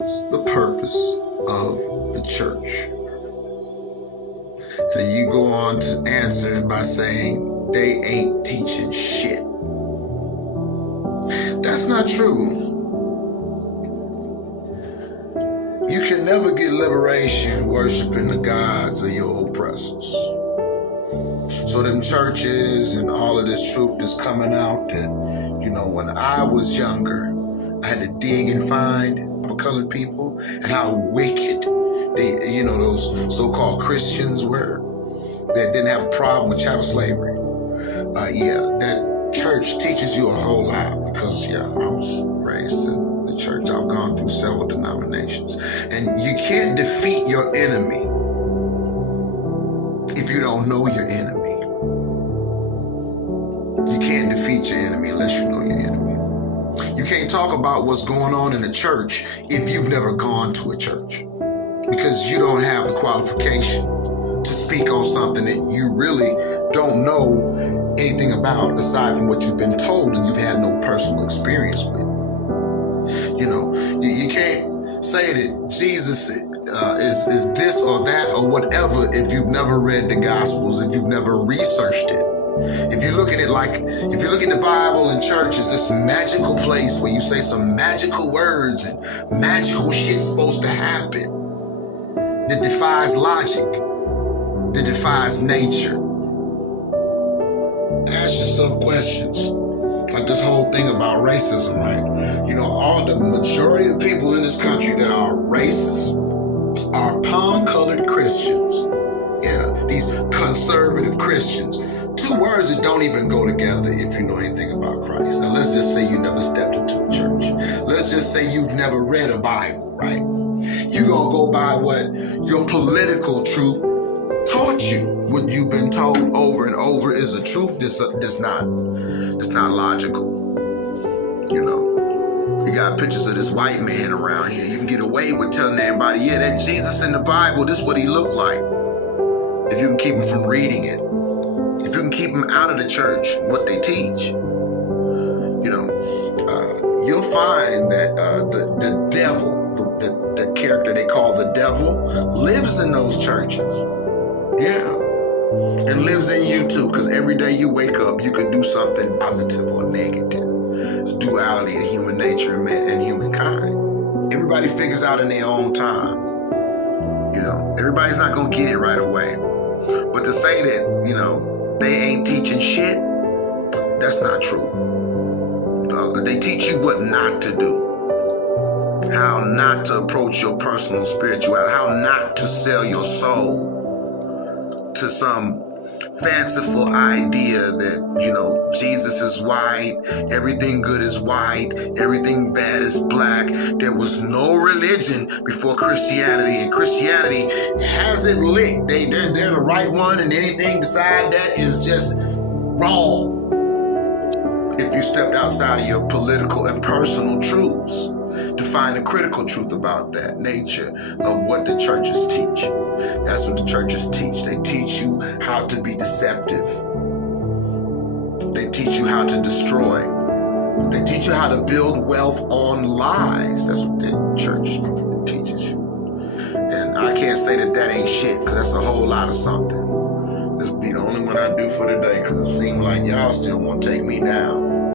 It's the purpose of the church. And then you go on to answer it by saying they ain't teaching shit. That's not true. You can never get liberation worshiping the gods of your oppressors. So them churches and all of this truth is coming out that, when I was younger, I had to dig and find colored people and how wicked they, those so-called Christians were that didn't have a problem with chattel slavery. That church teaches you a whole lot because, I was raised in the church. I've gone through several denominations. And you can't defeat your enemy if you don't know your enemy. You can't defeat your enemy unless you know your enemy. You can't talk about what's going on in the church if you've never gone to a church, because you don't have the qualification to speak on something that you really don't know anything about aside from what you've been told and you've had no personal experience with. You can't say that Jesus is this or that or whatever if you've never read the Gospels, if you've never researched it. If you look at it if you look at the Bible and church as this magical place where you say some magical words and magical shit's supposed to happen that defies logic, that defies nature. Ask yourself questions. Like this whole thing about racism, right? All the majority of people in this country that are racist are palm-colored Christians. Yeah, these conservative Christians. Two words that don't even go together if you know anything about Christ. Now, let's just say you never stepped into a church. Let's just say you've never read a Bible, right? You're going to go by what your political truth taught you. What you've been told over and over is a truth that's not logical. You got pictures of this white man around here. You can get away with telling everybody, yeah, that Jesus in the Bible, this is what he looked like. If you can keep him from reading it. If you can keep them out of the church, what they teach, you'll find that the devil, the character they call the devil, lives in those churches. Yeah. And lives in you too, because every day you wake up, you can do something positive or negative. It's duality of human nature and humankind. Everybody figures out in their own time. Everybody's not going to get it right away. But to say that, they ain't teaching shit, that's not true. They teach you what not to do. How not to approach your personal spirituality. How not to sell your soul to some fanciful idea that, Jesus is white, everything good is white, everything bad is black. There was no religion before Christianity, and Christianity has it licked. They're the right one, and anything beside that is just wrong. If you stepped outside of your political and personal truths to find the critical truth about that nature of what the churches teach. That's what the churches teach. They teach you how to be deceptive. They teach you how to destroy. They teach you how to build wealth on lies. That's what the church teaches you. And I can't say that ain't shit, because that's a whole lot of something. This will be the only one I do for today, because it seems like y'all still want to take me down.